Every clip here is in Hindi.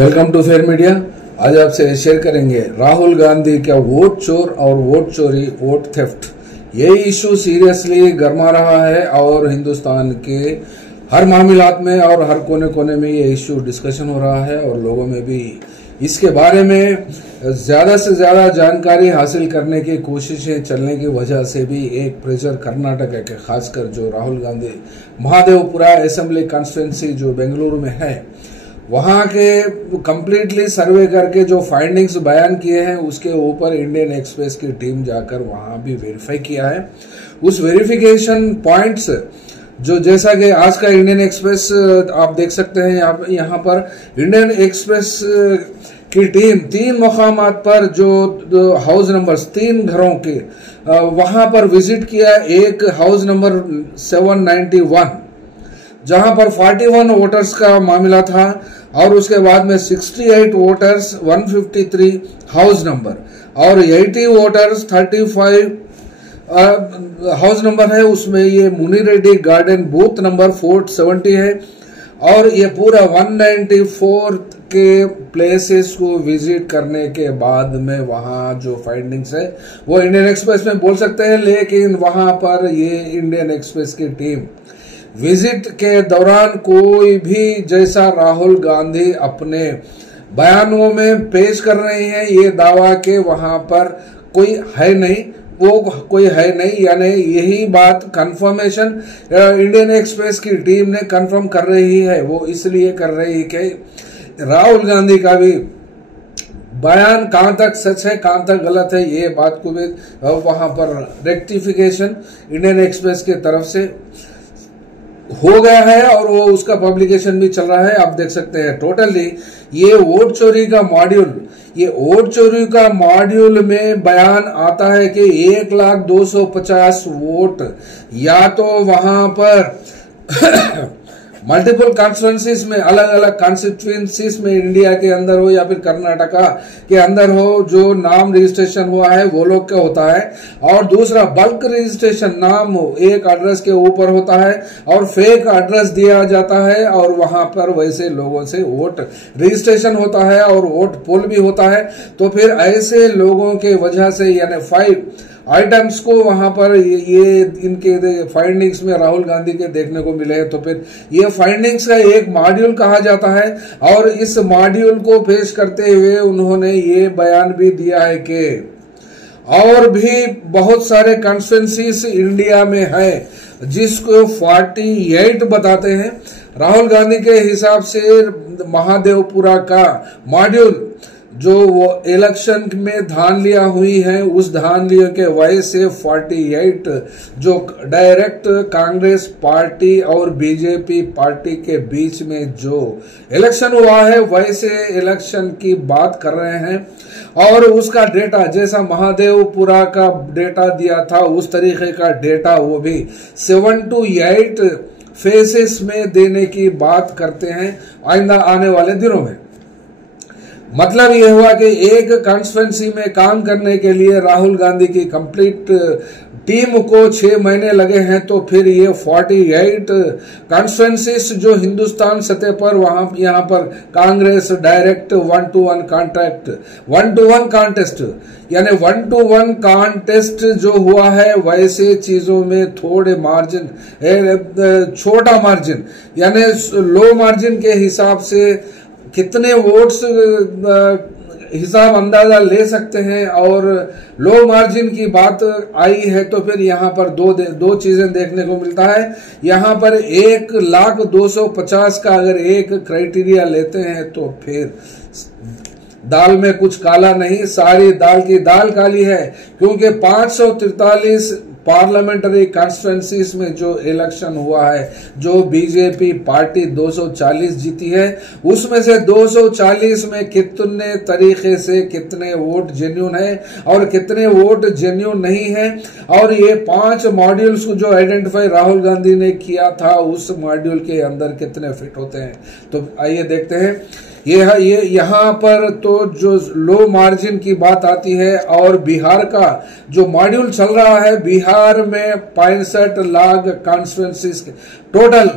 Welcome to fair media. आज आपसे शेयर करेंगे राहुल गांधी का वोट चोर और वोट चोरी, वोट थेफ्ट, ये इशू सीरियसली गरमा रहा है और हिंदुस्तान के हर मामलात में और हर कोने कोने में ये इशू डिस्कशन हो रहा है और लोगों में भी इसके बारे में ज्यादा से ज्यादा जानकारी हासिल करने की कोशिशें चलने की वजह से भी एक प्रेशर कर्नाटक के खासकर जो राहुल गांधी महादेवपुरा असेंबली कॉन्स्टिट्यूंसी जो बेंगलुरु में है, वहां के कंप्लीटली सर्वे करके जो फाइंडिंग्स बयान किए हैं उसके ऊपर इंडियन एक्सप्रेस की टीम जाकर वहां भी वेरीफाई किया है। उस वेरिफिकेशन पॉइंट्स जो जैसा कि आज का इंडियन एक्सप्रेस आप देख सकते हैं, यहाँ पर इंडियन एक्सप्रेस की टीम 3 मकामात पर जो हाउस नंबर्स 3 घरों के वहां पर विजिट किया। एक हाउस नंबर 791 जहां पर 41 वोटर्स का मामला था और उसके बाद में 68 वोटर्स 153 हाउस नंबर और 80 वोटर्स 35 हाउस नंबर है। उसमें ये मुनि रेड्डी गार्डन बूथ नंबर 470 है और ये पूरा 194 के प्लेसेस को विजिट करने के बाद में वहां जो फाइंडिंग्स है वो इंडियन एक्सप्रेस में बोल सकते हैं, लेकिन वहां पर ये इंडियन एक्सप्रेस की टीम विजिट के दौरान कोई भी जैसा राहुल गांधी अपने बयानों में पेश कर रहे हैं ये दावा के वहां पर कोई है नहीं, वो कोई है नहीं, यानी यही बात कंफर्मेशन इंडियन एक्सप्रेस की टीम ने कंफर्म कर रही है। वो इसलिए कर रही है कि राहुल गांधी का भी बयान कहां तक सच है कहां तक गलत है, ये बात को भी वहां पर रेक्टिफिकेशन इंडियन एक्सप्रेस की तरफ से हो गया है और वो उसका पब्लिकेशन भी चल रहा है। आप देख सकते हैं टोटली ये वोट चोरी का मॉड्यूल में बयान आता है कि 1,250,000 वोट या तो वहां पर मल्टीपल कॉन्स्टिट्यूंसीज में अलग अलग कॉन्स्टिट्यूंसीज में इंडिया के अंदर हो या फिर कर्नाटका के अंदर हो, जो नाम रजिस्ट्रेशन हुआ है वो लोग का होता है और दूसरा बल्क रजिस्ट्रेशन नाम एक एड्रेस के ऊपर होता है और फेक एड्रेस दिया जाता है और वहां पर वैसे लोगों से वोट रजिस्ट्रेशन होता है और वोट पोल भी होता है। तो फिर ऐसे लोगों के वजह से यानी 5 आइटम्स को वहां पर ये इनके फाइंडिंग्स में राहुल गांधी के देखने को मिले हैं। तो फिर ये फाइंडिंग्स का एक मॉड्यूल कहा जाता है और इस मॉड्यूल को पेश करते हुए उन्होंने ये बयान भी दिया है कि और भी बहुत सारे कॉन्स्टिट्यूंसीज इंडिया में है जिसको 48 बताते हैं। राहुल गांधी के हिसाब से महादेवपुरा का मॉड्यूल जो वो इलेक्शन में धान लिया हुई है उस धान लिया के वजह से 48 जो डायरेक्ट कांग्रेस पार्टी और बीजेपी पार्टी के बीच में जो इलेक्शन हुआ है वैसे इलेक्शन की बात कर रहे हैं और उसका डेटा जैसा महादेवपुरा का डेटा दिया था उस तरीके का डेटा वो भी 7 to 8 फेसेस में देने की बात करते हैं आइंदा आने वाले दिनों में। मतलब ये हुआ कि एक कॉन्स्टिट्यूंसी में काम करने के लिए राहुल गांधी की कंप्लीट टीम को 6 महीने लगे हैं, तो फिर ये 48 कॉन्स्टिट्यूंसीज जो हिंदुस्तान सतह पर वहां यहाँ पर कांग्रेस डायरेक्ट 1-to-1 कॉन्टेस्ट यानी 1-to-1 कॉन्टेस्ट जो हुआ है वैसे चीजों में थोड़े मार्जिन, छोटा मार्जिन यानी लो मार्जिन के हिसाब से कितने वोट्स हिसाब अंदाजा ले सकते हैं और लो मार्जिन की बात आई है तो फिर यहाँ पर दो चीजें देखने को मिलता है। यहाँ पर 1,250,000 का अगर एक क्राइटेरिया लेते हैं तो फिर दाल में कुछ काला नहीं, सारी दाल की दाल काली है, क्योंकि 543 पार्लियामेंट्री कॉन्स्टिट्यूंसीज में जो इलेक्शन हुआ है जो बीजेपी पार्टी 240 जीती है उसमें से 240 में कितने तरीके से कितने वोट जेन्युइन है और कितने वोट जेन्युइन नहीं है और ये 5 मॉड्यूल्स को जो आइडेंटिफाई राहुल गांधी ने किया था उस मॉड्यूल के अंदर कितने फिट होते हैं। तो आइए देखते हैं ये यहाँ पर तो जो लो मार्जिन की बात आती है, और बिहार का जो मॉड्यूल चल रहा है, बिहार में 65 लाख कॉन्स्टिट्यूंसीज टोटल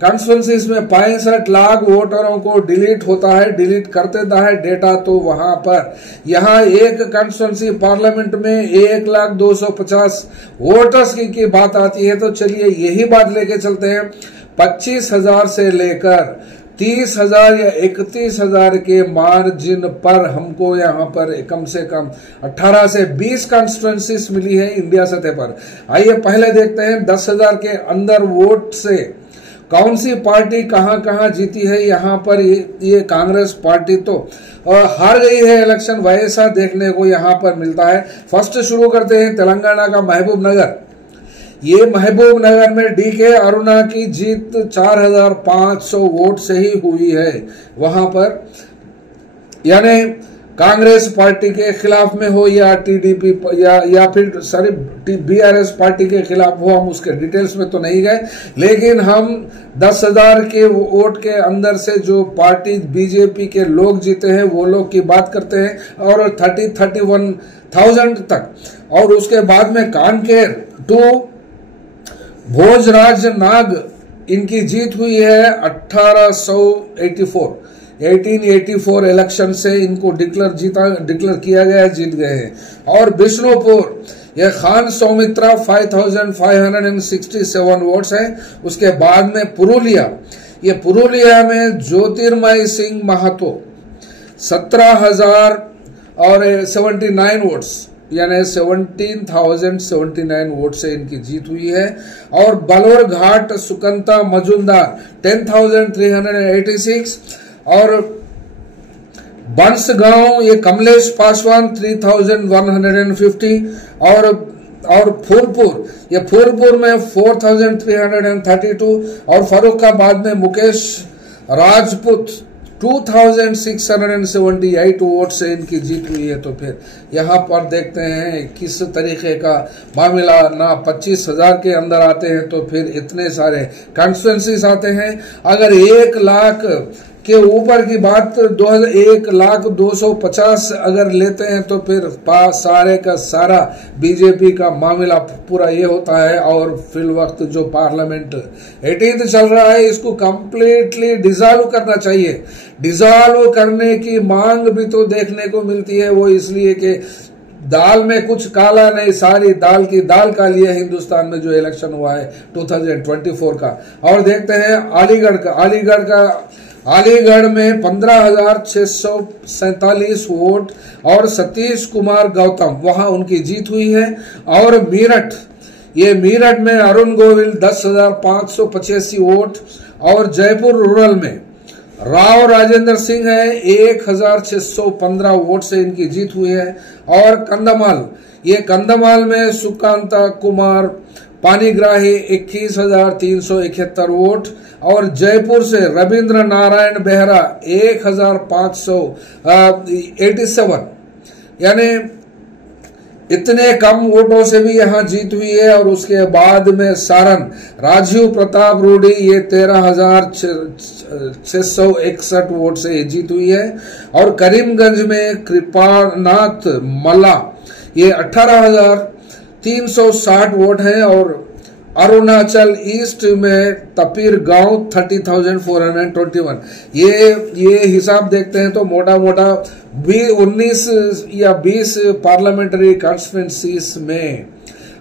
कॉन्स्टिट्यूंसीज में 65 लाख वोटरों को डिलीट होता है, डिलीट कर देता है डेटा। तो वहां पर यहाँ एक कॉन्स्टिट्यूंसी पार्लियामेंट में 1,250,000 वोटर्स की बात आती है। तो चलिए यही बात लेके चलते हैं, 25,000 से लेकर 30,000 या 31,000 के मार्जिन पर हमको यहाँ पर कम से कम 18 से 20 कॉन्स्टिट्यूंसीज मिली है इंडिया सतह पर। आइए पहले देखते हैं 10,000 के अंदर वोट से कौन सी पार्टी कहां कहां जीती है। यहाँ पर ये कांग्रेस पार्टी तो हार गई है इलेक्शन, वैसा देखने को यहाँ पर मिलता है। फर्स्ट शुरू करते हैं तेलंगाना का महबूब नगर। ये महबूब नगर में डीके अरुणा की जीत 4,500 वोट से ही हुई है। वहां पर यानी कांग्रेस पार्टी के खिलाफ में हो या टीडीपी या फिर सॉरी बीआरएस पार्टी के खिलाफ हो, हम उसके डिटेल्स में तो नहीं गए, लेकिन हम 10,000 के वोट के अंदर से जो पार्टी बीजेपी के लोग जीते हैं वो लोग की बात करते हैं, और 31,000 तक। और उसके बाद में कानकेर टू भोजराज नाग इनकी जीत हुई है 1884 इलेक्शन से इनको डिक्लेयर किया गया, जीत गए हैं। और बिष्णुपुर ये खान सौमित्रा 5,567 वोट्स हैं। उसके बाद में पुरुलिया, ये पुरुलिया में ज्योतिर्मय सिंह महतो 17,079 वोट्स यानी 17,079 वोट से इनकी जीत हुई है। और बलोर घाट सुकंता मजुमदार 10,386, और बंसगांव ये कमलेश पासवान 3,150, और फूलपुर में 4,332, और फर्रुखाबाद में मुकेश राजपूत 2,678 वोट से इनकी जीत हुई है। तो फिर यहाँ पर देखते हैं किस तरीके का मामला, ना 25,000 के अंदर आते हैं तो फिर इतने सारे कॉन्स्टिट्यूंसीज आते हैं। अगर 1 लाख के ऊपर की बात 1,250,000 अगर लेते हैं तो फिर सारे का सारा बीजेपी का मामला पूरा ये होता है। और फिल वक्त जो पार्लियामेंट 18th चल रहा है, इसको कंप्लीटली डिसॉल्व करना चाहिए। डिसॉल्व करने की मांग भी तो देखने को मिलती है, वो इसलिए कि दाल में कुछ काला नहीं, सारी दाल की दाल काली है हिंदुस्तान में जो इलेक्शन हुआ है 2024 का। और देखते हैं अलीगढ़ में 15,647 वोट, और सतीश कुमार गौतम वहां उनकी जीत हुई है। और मेरठ में अरुण गोविल 10,585 वोट, और जयपुर रूरल में राव राजेंद्र सिंह है 1,615 वोट से इनकी जीत हुई है। और कंधमाल में सुकांता कुमार पानीग्राही 21,371 वोट, और जयपुर से रविंद्र नारायण बेहरा 1,587, यानी इतने कम वोटों से भी यहाँ जीत हुई है। और उसके बाद में सारण राजीव प्रताप रूडी ये 13,661 वोट से जीत हुई है। और करीमगंज में कृपानाथ मल्ला ये 18,360 वोट है। और अरुणाचल ईस्ट में तपीर गांव 30,421। ये हिसाब देखते हैं तो मोटा 19 या 20 पार्लियामेंट्री कॉन्स्टिट्यूंसीज में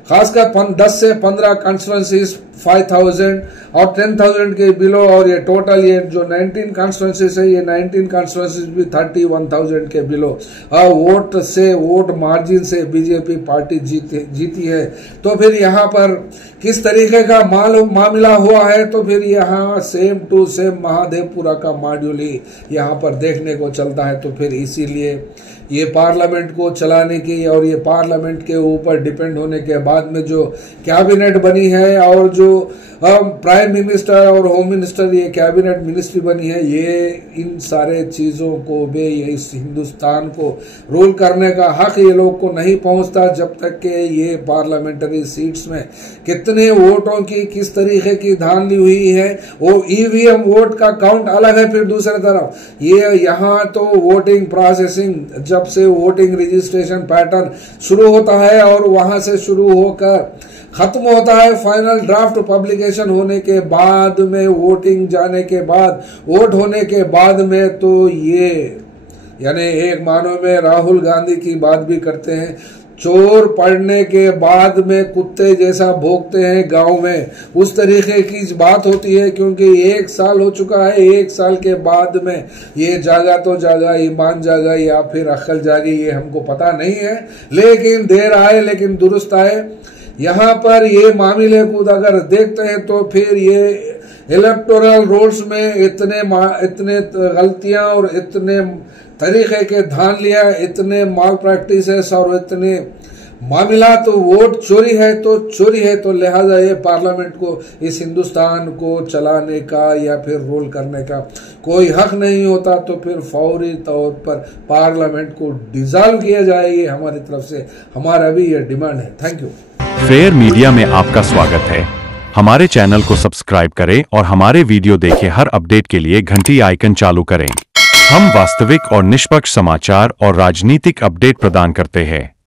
खासकर 10 से 15 कॉन्स्टिट्यूंसीज 5,000 और 10,000 के बिलो, और ये टोटल ये जो 19 कॉन्स्टिट्यूंसीज है, ये 19 कॉन्स्टिट्यूंसीज भी 31,000 के बिलो वोट मार्जिन से बीजेपी पार्टी जीती है। तो फिर यहाँ पर किस तरीके का मामला हुआ है, तो फिर यहाँ सेम टू सेम महादेवपुरा का मॉड्यूल ही यहाँ पर देखने को चलता है। तो फिर इसीलिए ये पार्लियामेंट को चलाने की, और ये पार्लियामेंट के ऊपर डिपेंड होने के बाद में जो कैबिनेट बनी है और जो प्राइम मिनिस्टर और होम मिनिस्टर ये कैबिनेट मिनिस्ट्री बनी है, ये इन सारे चीजों को भी इस हिंदुस्तान को रूल करने का हक ये लोग को नहीं पहुंचता जब तक कि ये पार्लियामेंट्री सीट्स में कितने वोटों की किस तरीके की धांधली हुई है। वो ईवीएम वोट का काउंट अलग है, फिर दूसरी तरफ ये यहाँ तो वोटिंग प्रोसेसिंग जब से वोटिंग रजिस्ट्रेशन पैटर्न शुरू होता है और वहां से शुरू होकर खत्म होता है फाइनल ड्राफ्ट पब्लिकेशन होने के बाद में, वोटिंग जाने के बाद, वोट होने के बाद में, तो ये यानी एक मानो में राहुल गांधी की बात भी करते हैं, चोर पड़ने के बाद में कुत्ते जैसा भौंकते हैं गांव में, उस तरीके की बात होती है। क्योंकि 1 साल हो चुका है, 1 साल के बाद में ये जागा तो जागा, ईमान जागा या फिर अक्ल जागी, ये हमको पता नहीं है, लेकिन देर आए लेकिन दुरुस्त आए। यहाँ पर ये मामले को अगर देखते हैं तो फिर ये इलेक्टोरल रोल्स में इतने गलतियां और इतने तरीके के धांधलियां, इतने माल प्रैक्टिसेस और इतने मामला, तो वोट चोरी है तो चोरी है, तो लिहाजा ये पार्लियामेंट को इस हिंदुस्तान को चलाने का या फिर रूल करने का कोई हक नहीं होता। तो फिर फौरी तौर पर पार्लियामेंट को डिसॉल्व किया जाए, ये हमारी तरफ से हमारा भी ये डिमांड है। Thank you. फेयर मीडिया में आपका स्वागत है। हमारे चैनल को सब्सक्राइब करें और हमारे वीडियो देखें। हर अपडेट के लिए घंटी आइकन चालू करें। हम वास्तविक और निष्पक्ष समाचार और राजनीतिक अपडेट प्रदान करते हैं।